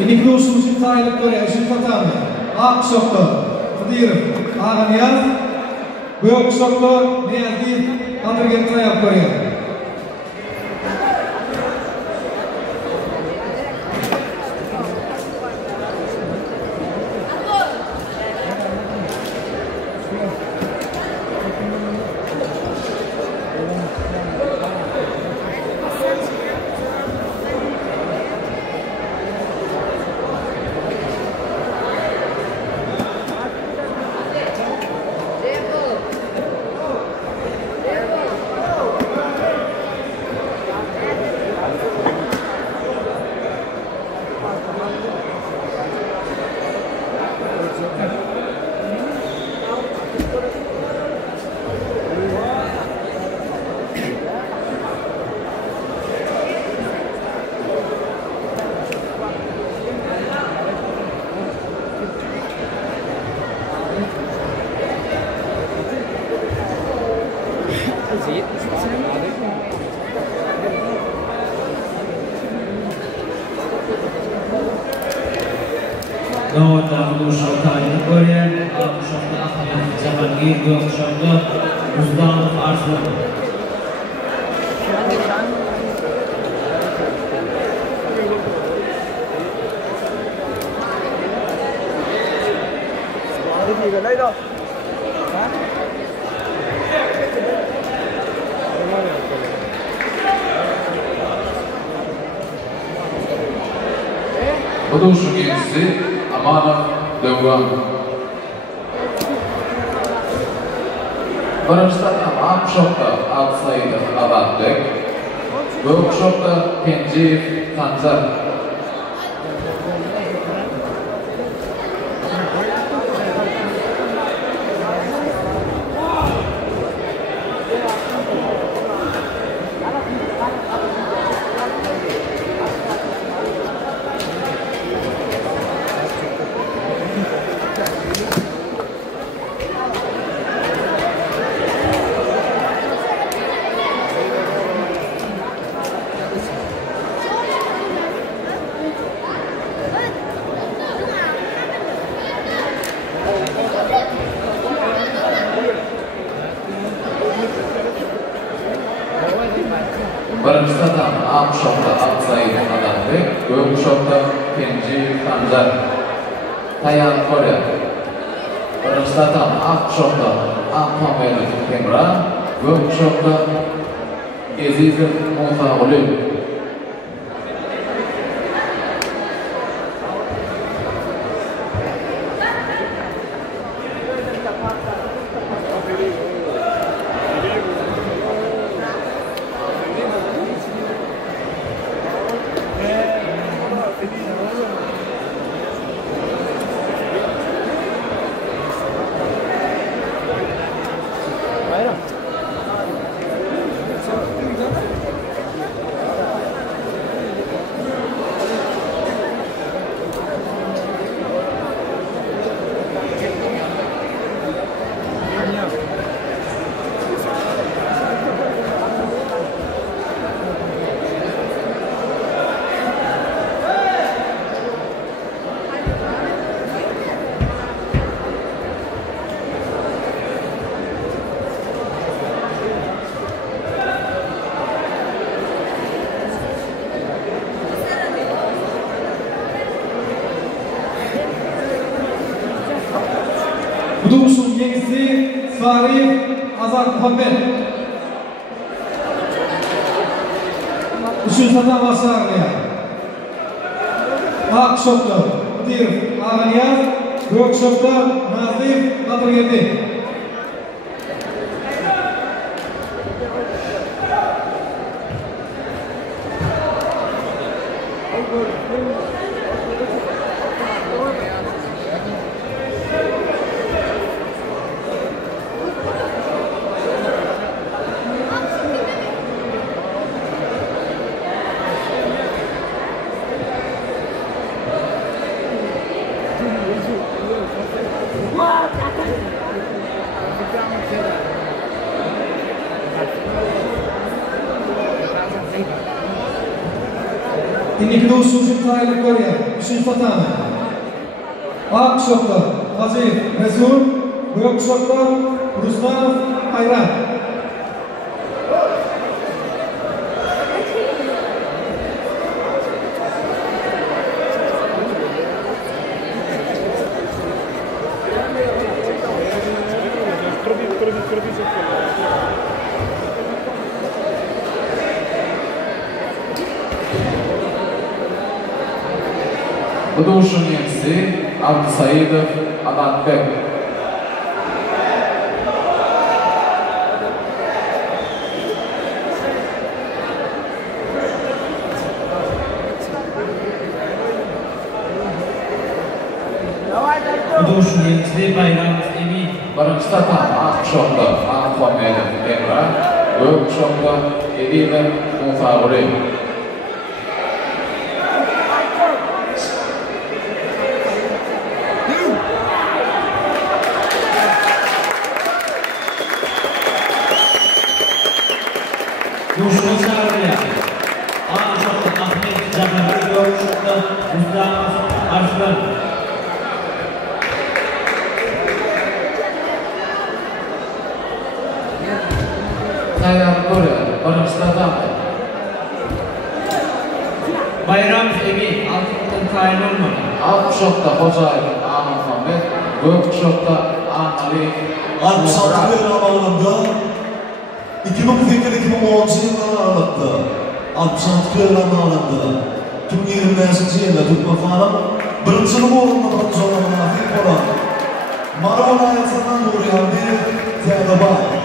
İlk dostumuz için tarihlik Kore'ye işin fatanı. Akşoklu, Kadirov, Ağaniyaz, Gökşoklu, Niyazdiv, Andırgen Trayap Kore'ye. Oduşu gençsi Amanov Devran. Birinchidan Akshokda outside Abatbek, Gökshokda Kenjiyev Sanjar. Birinchidan Akshokda outside Abatbek, Gökshokda Kenjiyev Sanjar. Tayan Korea. Birinchidan Akshokda Ahmedov Temran, Gökshokda Azizov Musao'li. Uduşun yengisi Sarif Azat Muhammed. Üçüncü satan Vasarlı'ya. Akshokda Kadirov, Ağaniyaz, Gökshokda Nazif Andırgen. İndiki usulcu tayinlik görüyor. 3. tatami. A kuşaklar Hacı Resul, bu kuşaklar Ruslan Ayran. Buduşun yenisi Abdusaidov Adatbek. Buduşun yenisi Bayram Emin. Birinchi tatam Aqshoqda Ahmedov Emra, bu kuşakda Edilov Mufavri. Buduşun Sarıya. Aqshoqda Ahmet Jahangir, bu kuşakda Ruslan Arslan. Tayyor Korea, birinchi tatam Bayram Emin, altından tayin olmadı. Aqshoqda Xo'jayev Ahmed, bu kuşakda Aliyev. 66 yıl aralığında 2010 yıllar aralığında 66 yıl aralığında tüm 25. yılda tutma falan birinci olmadan sonra nafik olan Marmara Ayaksa'dan Nuriyan'da Tiyadabay